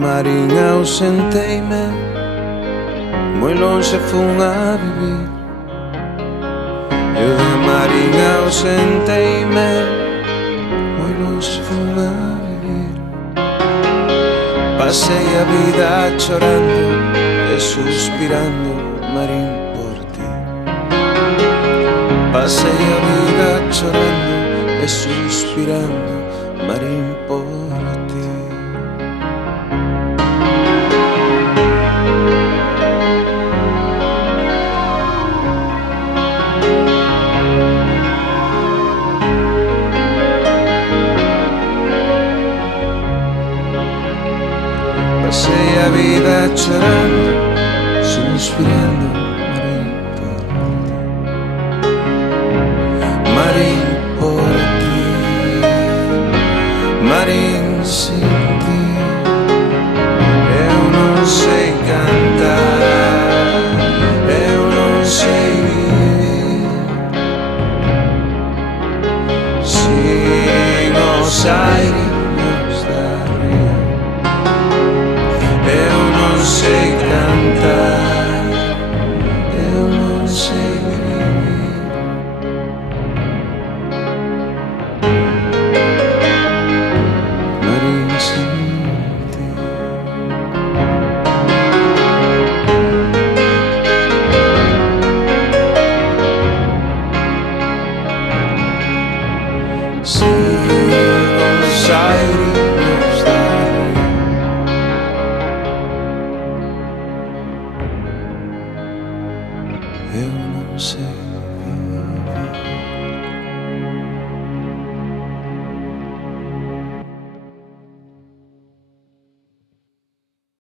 Marín ausenteime, moi longe fun a vivir. Eu de Marín ausenteime, moi longe fun a vivir. Pasei a vida chorando e suspirando, Marín, por ti. Pasei a vida chorando e suspirando, Marín.